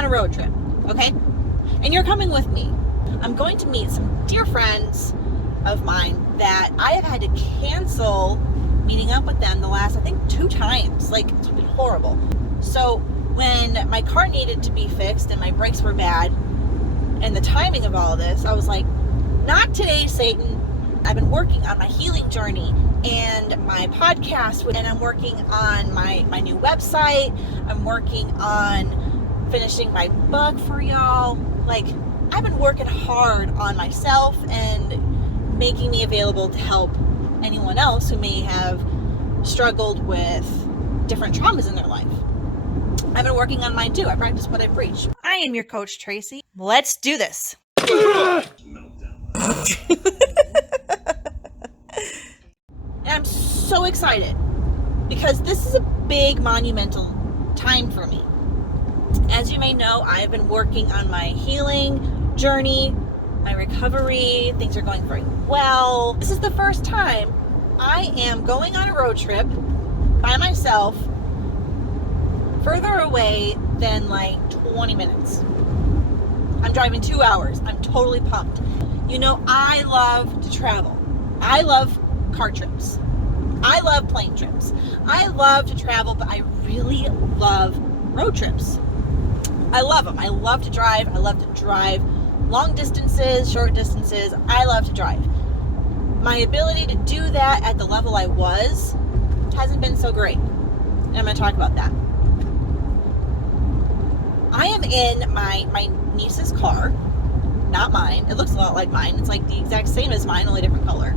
on a road trip, okay? And you're coming with me. I'm going to meet some dear friends of mine that I have had to cancel meeting up with them the last, I think, 2 times. Like, it's been horrible. So when my car needed to be fixed and my brakes were bad and the timing of all of this, I was like, not today, Satan. I've been working on my healing journey and my podcast, and I'm working on my new website. I'm working on finishing my book for y'all. Like, I've been working hard on myself and making me available to help anyone else who may have struggled with different traumas in their life. I've been working on mine too. I practice what I preach. I am your coach, Tracy. Let's do this. And I'm so excited because this is a big monumental time for me. As you may know, I have been working on my healing journey, my recovery. Things are going very well. This is the first time I am going on a road trip by myself further away than like 20 minutes. I'm driving 2 hours. I'm totally pumped. You know, I love to travel. I love car trips. I love plane trips. I love to travel, but I really love road trips. I love them. I love to drive. I love to drive long distances, short distances. I love to drive. My ability to do that at the level I was hasn't been so great. And I'm going to talk about that. I am in my niece's car. Not mine. It looks a lot like mine. It's like the exact same as mine, only different color.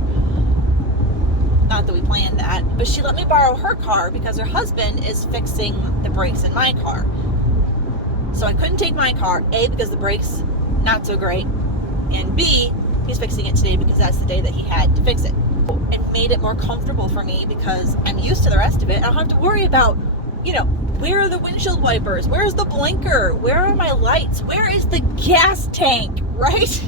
Not that we planned that, but she let me borrow her car because her husband is fixing the brakes in my car. So I couldn't take my car, A, because the brakes not so great, and B, he's fixing it today because that's the day that he had to fix it. And made it more comfortable for me because I'm used to the rest of it. I don't have to worry about, where are the windshield wipers? Where's the blinker? Where are my lights? Where is the gas tank, right?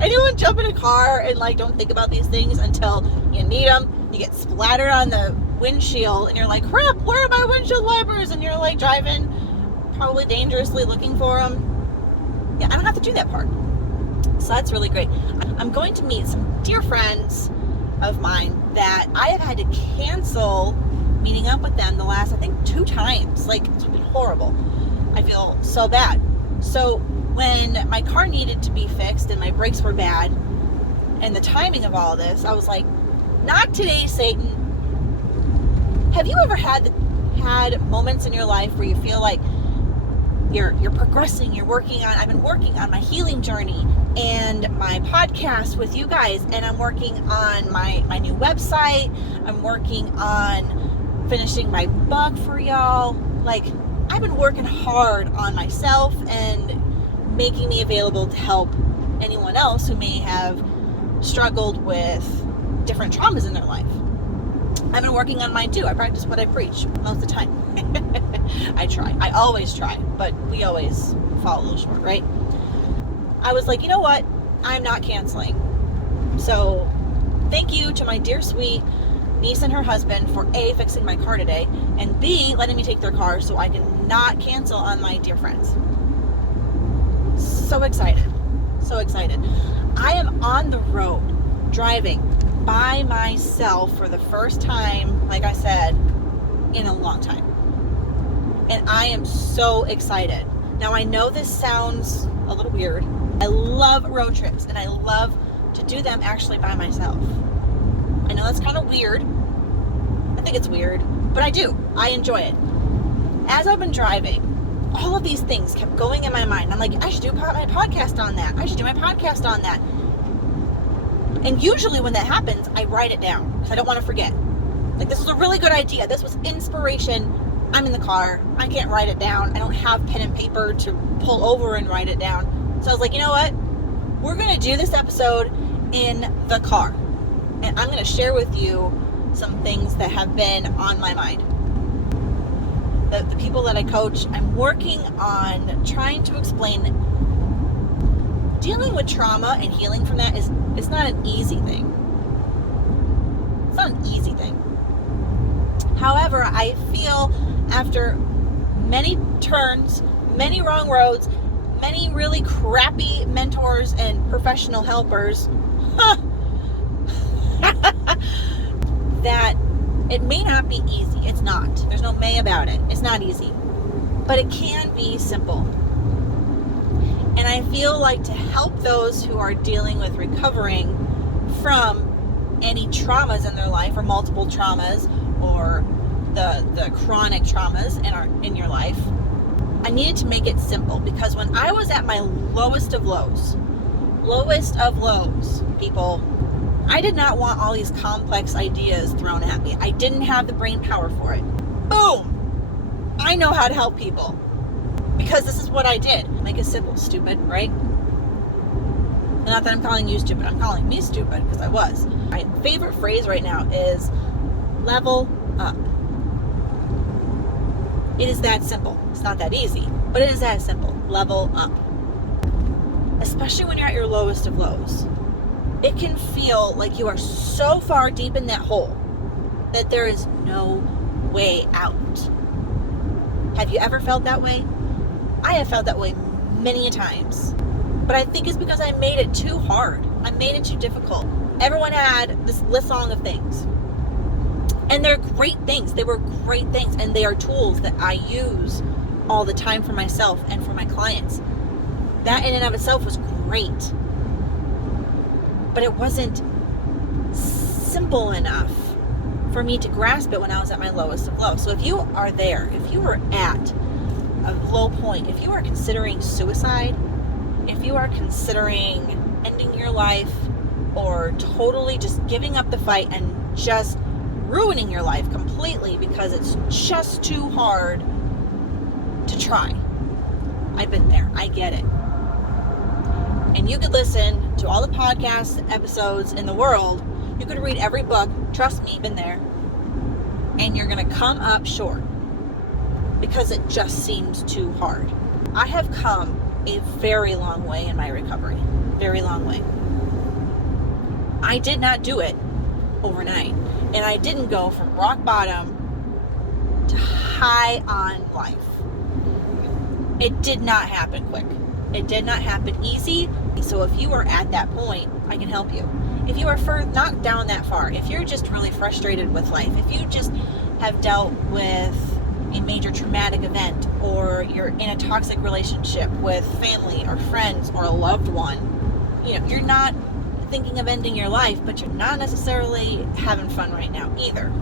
Anyone jump in a car and don't think about these things until you need them? You get splattered on the windshield and you're like, crap, where are my windshield wipers? And you're driving probably dangerously looking for them. Yeah, I don't have to do that part. So that's really great. I'm going to meet some dear friends of mine that I have had to cancel meeting up with them the last, I think, 2 times. It's been horrible. I feel so bad. So when my car needed to be fixed and my brakes were bad and the timing of all of this, I was like, not today, Satan. Have you ever had moments in your life where you feel like you're progressing, I've been working on my healing journey and my podcast with you guys, and I'm working on my new website. I'm working on finishing my book for y'all. I've been working hard on myself and making me available to help anyone else who may have struggled with different traumas in their life. I've been working on mine too. I practice what I preach most of the time. I try. I always try, but we always fall a little short, right? I was like, you know what? I'm not canceling. So thank you to my dear sweet niece and her husband for A, fixing my car today, and B, letting me take their car so I can not cancel on my dear friends. So excited. So excited. I am on the road driving by myself for the first time, like I said, in a long time. And I am so excited. Now, I know this sounds a little weird. I love road trips, and I love to do them actually by myself. I know that's kind of weird. I think it's weird, but I do. I enjoy it. As I've been driving, all of these things kept going in my mind. I'm like, I should do my podcast on that. I should do my podcast on that. And usually when that happens, I write it down because I don't want to forget. This was a really good idea. This was inspiration. I'm in the car. I can't write it down. I don't have pen and paper to pull over and write it down. So I was like, you know what? We're going to do this episode in the car. And I'm going to share with you some things that have been on my mind. The people that I coach, I'm working on trying to explain that dealing with trauma and healing from that it's not an easy thing. It's not an easy thing. However, I feel after many turns many wrong roads, many really crappy mentors and professional helpers, that it may not be easy. It's not. There's no may about it. It's not easy. But it can be simple. And I feel like to help those who are dealing with recovering from any traumas in their life, or multiple traumas, or the chronic traumas in your life, I needed to make it simple, because when I was at my lowest of lows, people, I did not want all these complex ideas thrown at me. I didn't have the brain power for it. Boom! I know how to help people, because this is what I did. Make it simple, stupid, right? And not that I'm calling you stupid, I'm calling me stupid, because I was. My favorite phrase right now is level up. It is that simple. It's not that easy, but it is that simple. Level up. Especially when you're at your lowest of lows. It can feel like you are so far deep in that hole that there is no way out. Have you ever felt that way? I have felt that way many a times. But I think it's because I made it too hard. I made it too difficult. Everyone had this list long of things. And they're great things. They were great things. And they are tools that I use all the time for myself and for my clients. That in and of itself was great. But it wasn't simple enough for me to grasp it when I was at my lowest of low. So if you are there, if you are at a low point, if you are considering suicide, if you are considering ending your life, or totally just giving up the fight and just ruining your life completely because it's just too hard to try. I've been there. I get it. And you could listen to all the podcast episodes in the world. You could read every book. Trust me, been there. And you're going to come up short because it just seems too hard. I have come a very long way in my recovery. Very long way. I did not do it overnight. And I didn't go from rock bottom to high on life. It did not happen quick. It did not happen easy. So if you are at that point, I can help you. If you are not down that far, if you're just really frustrated with life, if you just have dealt with a major traumatic event, or you're in a toxic relationship with family or friends or a loved one, you're not thinking of ending your life, but you're not necessarily having fun right now either.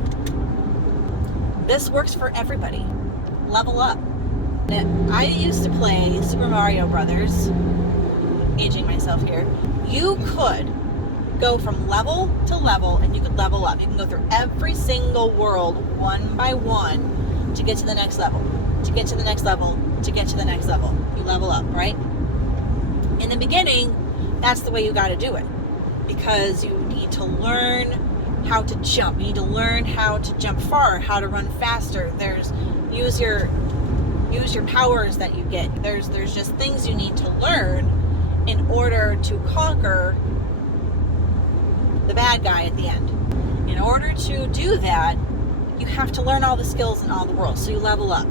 This works for everybody. Level up. I used to play Super Mario Brothers, aging myself here. You could go from level to level, and you could level up. You can go through every single world one by one to get to the next level, to get to the next level, to get to the next level. You level up, right? In the beginning, that's the way you got to do it, because you need to learn how to jump. You need to learn how to jump far, how to run faster. Use your powers that you get. There's just things you need to learn in order to conquer the bad guy at the end. In order to do that, you have to learn all the skills in all the worlds. So you level up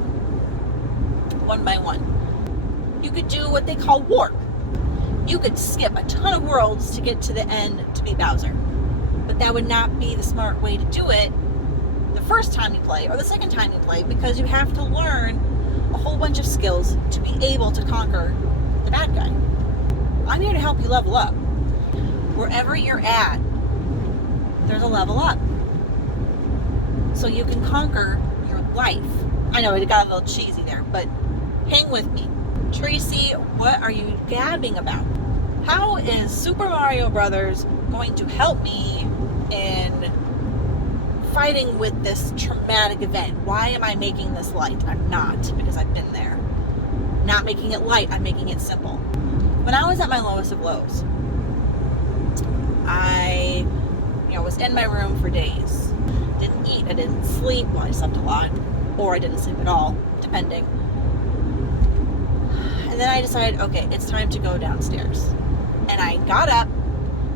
one by one. You could do what they call warp. You could skip a ton of worlds to get to the end to be Bowser. But that would not be the smart way to do it the first time you play or the second time you play, because you have to learn a whole bunch of skills to be able to conquer the bad guy. I'm here to help you level up. Wherever you're at, there's a level up. So you can conquer your life. I know it got a little cheesy there, but hang with me. Tracy, what are you gabbing about? How is Super Mario Brothers going to help me in fighting with this traumatic event? Why am I making this light? I'm not, because I've been there. Not making it light, I'm making it simple. When I was at my lowest of lows, I was in my room for days. Didn't eat, I didn't sleep. Well, I slept a lot, or I didn't sleep at all, depending. And then I decided, okay, it's time to go downstairs. And I got up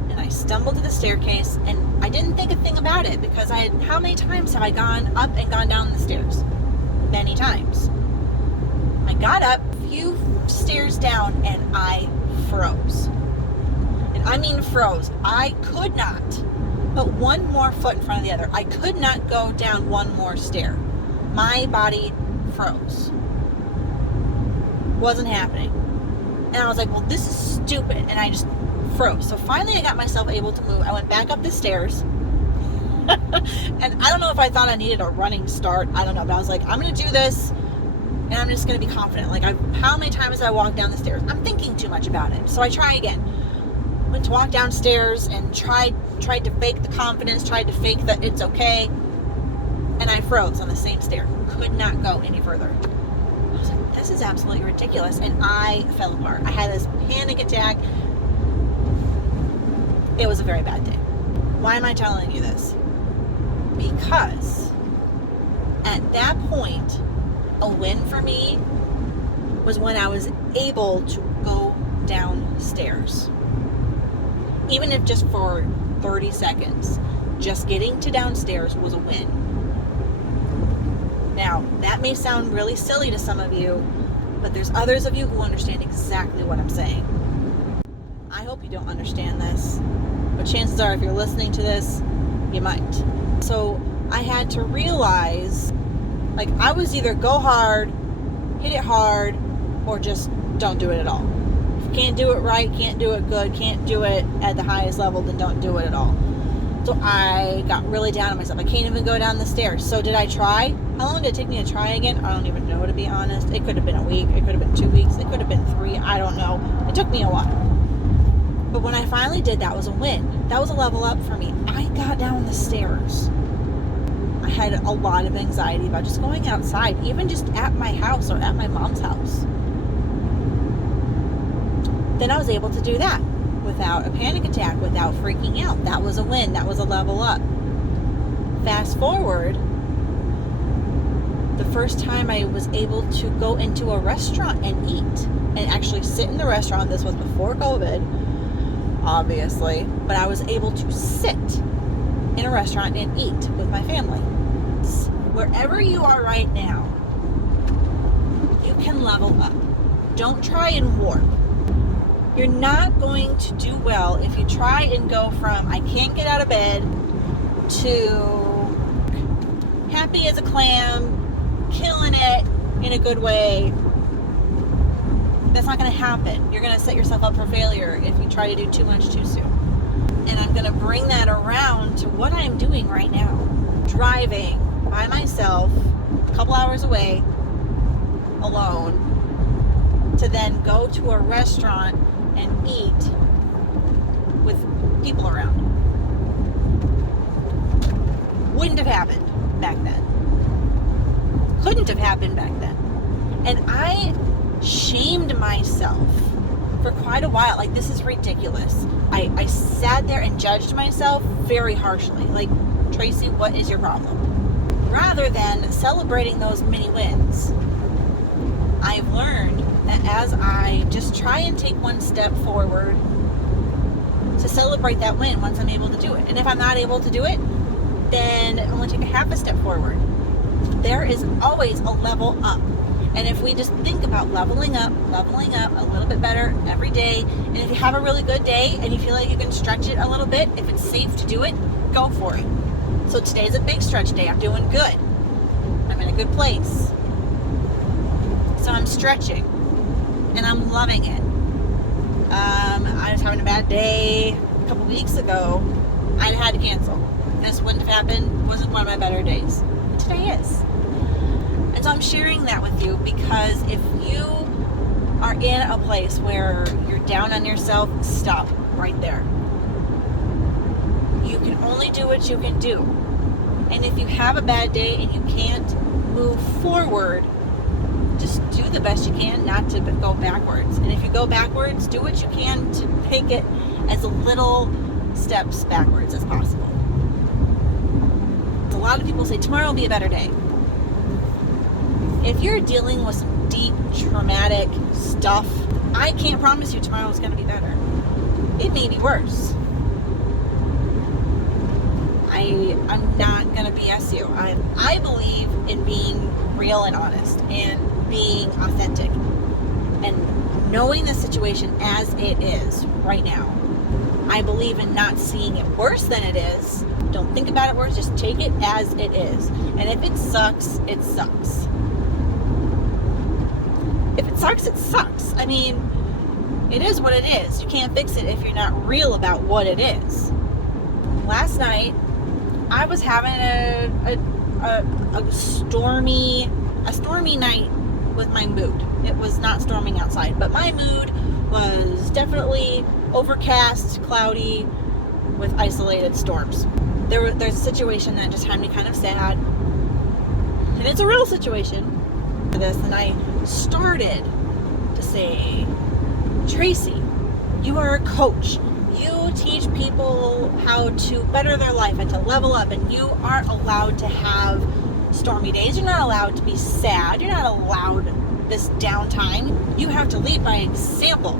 and I stumbled to the staircase, and I didn't think a thing about it, because how many times have I gone up and gone down the stairs? Many times. I got up few stairs down and I froze. And I mean froze. I could not put one more foot in front of the other. I could not go down one more stair. My body froze. Wasn't happening. And I was like, well, this is stupid. And I just froze. So finally I got myself able to move. I went back up the stairs. And I don't know if I thought I needed a running start. I don't know. But I was like, I'm going to do this. And I'm just going to be confident. Like, how many times I walk down the stairs? I'm thinking too much about it. So I try again. Went to walk downstairs and tried to fake the confidence, tried to fake that it's okay. And I froze on the same stair. Could not go any further. I was like, this is absolutely ridiculous. And I fell apart. I had this panic attack. It was a very bad day. Why am I telling you this? Because at that point, a win for me was when I was able to go downstairs. Even if just for 30 seconds, just getting to downstairs was a win. Now, that may sound really silly to some of you, but there's others of you who understand exactly what I'm saying. I hope you don't understand this, but chances are if you're listening to this, you might. So I had to realize, like, I was either go hard, hit it hard, or just don't do it at all. If you can't do it right, can't do it good, can't do it at the highest level, then don't do it at all. So I got really down on myself. I can't even go down the stairs. So did I try? How long did it take me to try again? I don't even know, to be honest. It could have been a week. It could have been 2 weeks. It could have been 3. I don't know. It took me a while. But when I finally did, that was a win. That was a level up for me. I got down the stairs. I had a lot of anxiety about just going outside, even just at my house or at my mom's house. Then I was able to do that without a panic attack, without freaking out. That was a win. That was a level up. Fast forward, the first time I was able to go into a restaurant and eat and actually sit in the restaurant. This was before COVID, obviously, but I was able to sit in a restaurant and eat with my family. Wherever you are right now, you can level up. Don't try and warp. You're not going to do well if you try and go from I can't get out of bed to happy as a clam, killing it in a good way. That's not going to happen. You're going to set yourself up for failure if you try to do too much too soon. And I'm going to bring that around to what I'm doing right now. Driving by myself a couple hours away alone to then go to a restaurant and eat with people around. Wouldn't have happened back then. Couldn't have happened back then. And I shamed myself for quite a while. Like, this is ridiculous. I sat there and judged myself very harshly. Like, Tracy, what is your problem? Rather than celebrating those mini wins, I've learned that as I just try and take one step forward to celebrate that win once I'm able to do it. And if I'm not able to do it, then I'm going to take a half a step forward. There is always a level up. And if we just think about leveling up a little bit better every day, and if you have a really good day and you feel like you can stretch it a little bit, if it's safe to do it, go for it. So today's a big stretch day. I'm doing good. I'm in a good place. So I'm stretching and I'm loving it. I was having a bad day a couple weeks ago. I had to cancel. This wouldn't have happened. Wasn't one of my better days. But today is. And so I'm sharing that with you because if you are in a place where you're down on yourself, stop right there. You can only do what you can do. And if you have a bad day and you can't move forward, just do the best you can not to go backwards. And if you go backwards, do what you can to make it as little steps backwards as possible. A lot of people say tomorrow will be a better day. If you're dealing with some deep traumatic stuff, I can't promise you tomorrow is going to be better. It may be worse. I'm not going to BS you. I believe in being real and honest and being authentic. and knowing the situation as it is right now. I believe in not seeing it worse than it is. Don't think about it worse, just take it as it is. And if it sucks, it sucks. If it sucks, it sucks. I mean, it is what it is. You can't fix it if you're not real about what it is. Last night, I was having a stormy night with my mood. It was not storming outside, but my mood was definitely overcast, cloudy, with isolated storms. There's a situation that just had me kind of sad, and it's a real situation for this, and I started to say, Tracy, you are a coach. You teach people how to better their life and to level up, and you aren't allowed to have stormy days. You're not allowed to be sad. You're not allowed this downtime. You have to lead by example.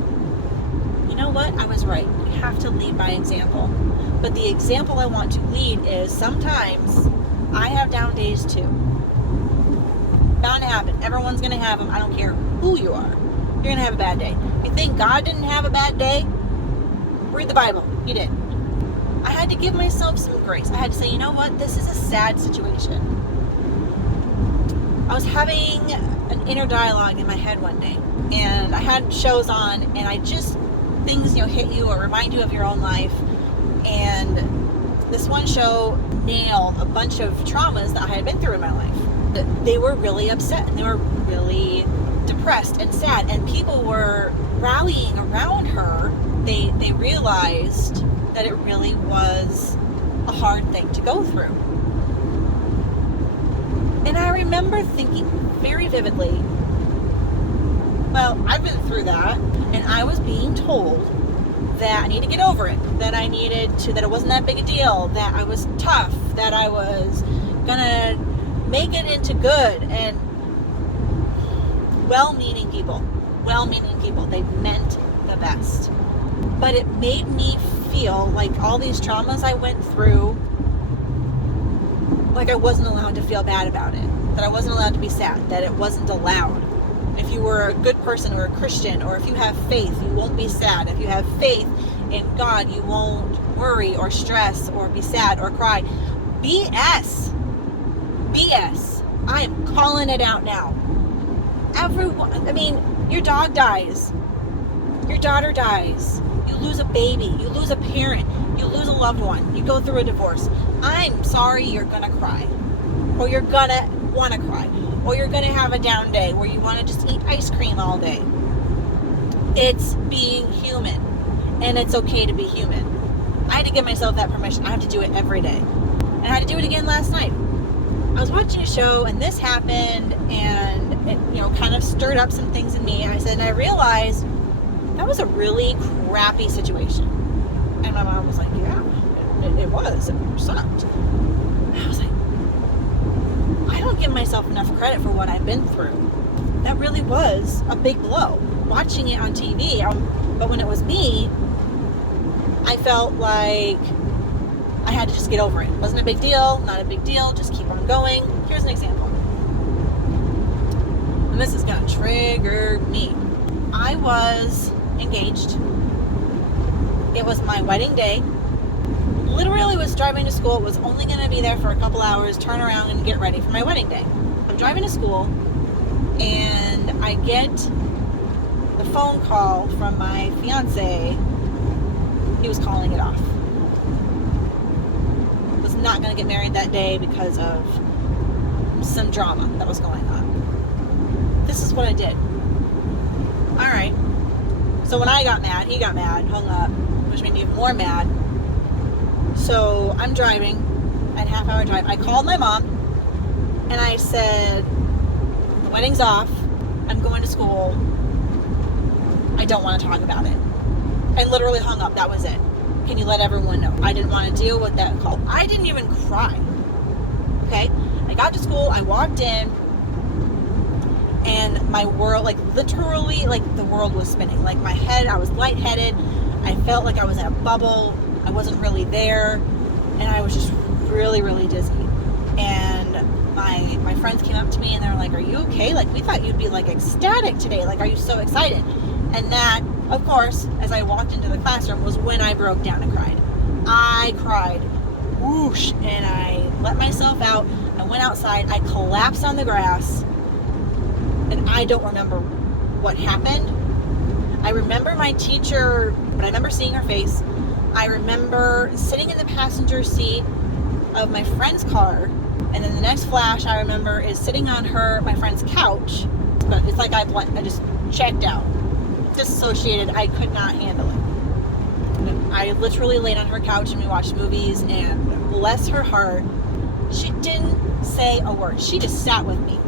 You know what? I was right. You have to lead by example. But the example I want to lead is sometimes I have down days too. Bound to happen. Everyone's going to have them. I don't care who you are. You're going to have a bad day. You think God didn't have a bad day? Read the Bible. He did. I had to give myself some grace. I had to say, you know what? This is a sad situation. I was having an inner dialogue in my head one day, and I had shows on, and I just, things, hit you or remind you of your own life. And this one show nailed a bunch of traumas that I had been through in my life. They were really upset, and they were really depressed and sad, and people were rallying around her. They realized that it really was a hard thing to go through. And I remember thinking very vividly, well, I've been through that, and I was being told that I need to get over it, that it wasn't that big a deal, that I was tough, that I was gonna make it into good. And well-meaning people, they meant the best. But it made me feel like all these traumas I went through, like I wasn't allowed to feel bad about it, that I wasn't allowed to be sad, that it wasn't allowed. If you were a good person or a Christian, or if you have faith, you won't be sad. If you have faith in God, you won't worry or stress or be sad or cry. BS. I am calling it out now. Your dog dies. Your daughter dies. You lose a baby. You lose a parent. You lose a loved one. You go through a divorce. I'm sorry you're gonna cry. Or you're gonna wanna cry. Or you're gonna have a down day where you wanna just eat ice cream all day. It's being human. And it's okay to be human. I had to give myself that permission. I have to do it every day. And I had to do it again last night. I was watching a show, and this happened, and it, kind of stirred up some things in me. And I realized that was a really crappy situation. And my mom was like, yeah, it was. It sucked. I was like, I don't give myself enough credit for what I've been through. That really was a big blow. Watching it on TV, but when it was me, I felt like I had to just get over it. It wasn't a big deal, not a big deal, just keep on going. Here's an example. And this is going to trigger me. I was engaged. It was my wedding day. Literally was driving to school. Was only going to be there for a couple hours, turn around and get ready for my wedding day. I'm driving to school, and I get the phone call from my fiance. He was calling it off. Was not going to get married that day because of some drama that was going on. This is what I did. All right. So when I got mad, he got mad, hung up, which made me even more mad. So I'm driving, I had a half-hour drive. I called my mom, and I said, the wedding's off. I'm going to school. I don't want to talk about it. I literally hung up. That was it. Can you let everyone know? I didn't want to deal with that call. I didn't even cry. Okay? I got to school. I walked in. And my world, literally, the world was spinning. My head, I was lightheaded. I felt like I was in a bubble. I wasn't really there. And I was just really, really dizzy. And my friends came up to me and they were like, are you okay? Like, we thought you'd be like ecstatic today. Like, are you so excited? And that, of course, as I walked into the classroom, was when I broke down and cried. I cried, whoosh, and I let myself out. I went outside. I collapsed on the grass, and I don't remember what happened. I remember my teacher, but I remember seeing her face. I remember sitting in the passenger seat of my friend's car, and then the next flash I remember is sitting on my friend's couch. But it's like I just checked out, dissociated. I could not handle it. I literally laid on her couch and we watched movies, and bless her heart, she didn't say a word. She just sat with me.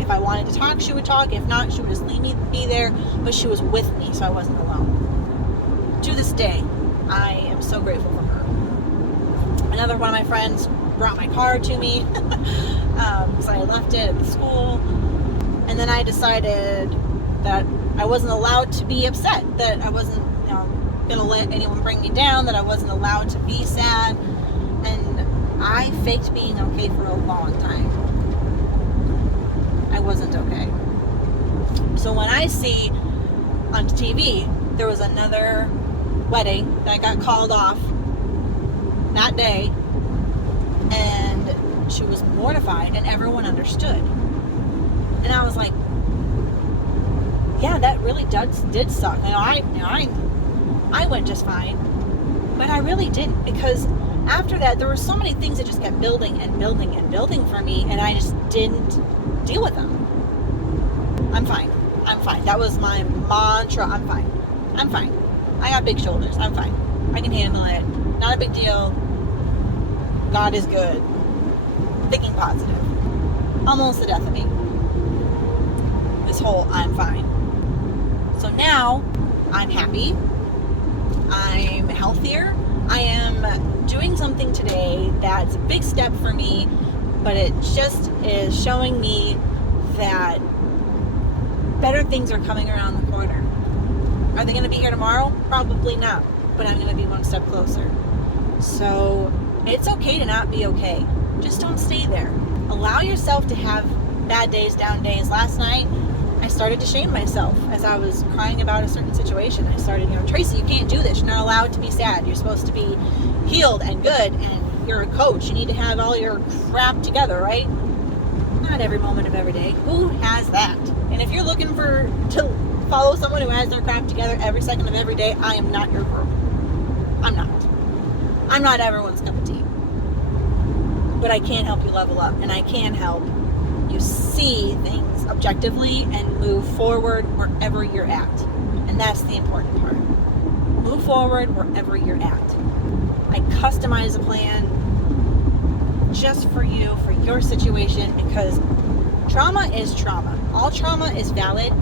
If I wanted to talk, she would talk. If not, she would just leave me be there, but she was with me, so I wasn't alone. To this day, I am so grateful for her. Another one of my friends brought my car to me because I left it at the school, and then I decided that I wasn't allowed to be upset, that I wasn't going to let anyone bring me down, that I wasn't allowed to be sad, and I faked being okay for a long time. I wasn't okay. So when I see on TV, there was another wedding that got called off that day, and she was mortified, and everyone understood. And I was like, yeah, that really did suck. I went just fine, but I really didn't, because after that, there were so many things that just kept building and building and building for me, and I just didn't deal with them. I'm fine. That was my mantra. I'm fine. I got big shoulders. I'm fine. I can handle it. Not a big deal. God is good. Thinking positive. Almost the death of me. This whole I'm fine. So now I'm happy. I'm healthier. I am doing something today that's a big step for me, but it just is showing me that better things are coming around the corner. Are they going to be here tomorrow? Probably not, but I'm going to be one step closer. So it's okay to not be okay. Just don't stay there. Allow yourself to have bad days, down days. Last night, I started to shame myself as I was crying about a certain situation. I started, Tracy, you can't do this. You're not allowed to be sad. You're supposed to be healed and good, and you're a coach. You need to have all your crap together, right? Not every moment of every day. Who has that? And if you're looking to follow someone who has their crap together every second of every day, I am not your girl. I'm not everyone's cup of tea. But I can help you level up, and I can help you see things objectively and move forward wherever you're at. And that's the important part. Move forward wherever you're at. I customize a plan just for you, for your situation, because trauma is trauma. All trauma is valid.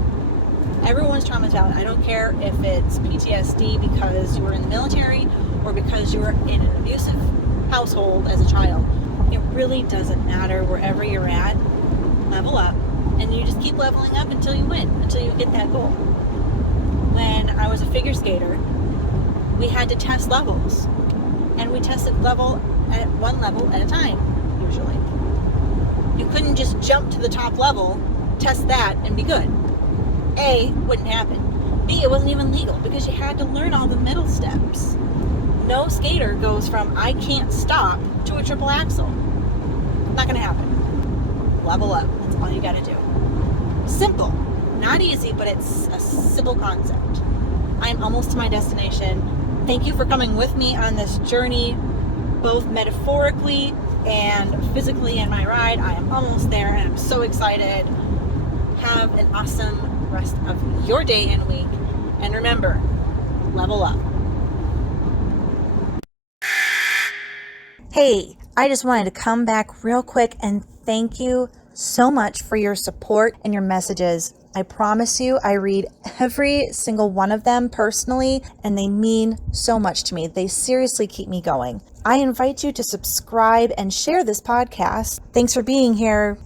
Everyone's trauma is valid. I don't care if it's PTSD because you were in the military or because you were in an abusive household as a child. It really doesn't matter. Wherever you're at, level up, and you just keep leveling up until you win, until you get that goal. When I was a figure skater, we had to test levels, and we tested one level at a time, usually. You couldn't just jump to the top level, test that, and be good. A, wouldn't happen. B, it wasn't even legal because you had to learn all the middle steps. No skater goes from I can't stop to a triple axel. Not gonna happen. Level up. That's all you gotta do. Simple. Not easy, but it's a simple concept. I'm almost to my destination. Thank you for coming with me on this journey, both metaphorically and physically in my ride. I am almost there, and I'm so excited. Have an awesome rest of your day and week. And remember, level up. Hey, I just wanted to come back real quick and thank you so much for your support and your messages. I promise you, I read every single one of them personally, and they mean so much to me. They seriously keep me going. I invite you to subscribe and share this podcast. Thanks for being here.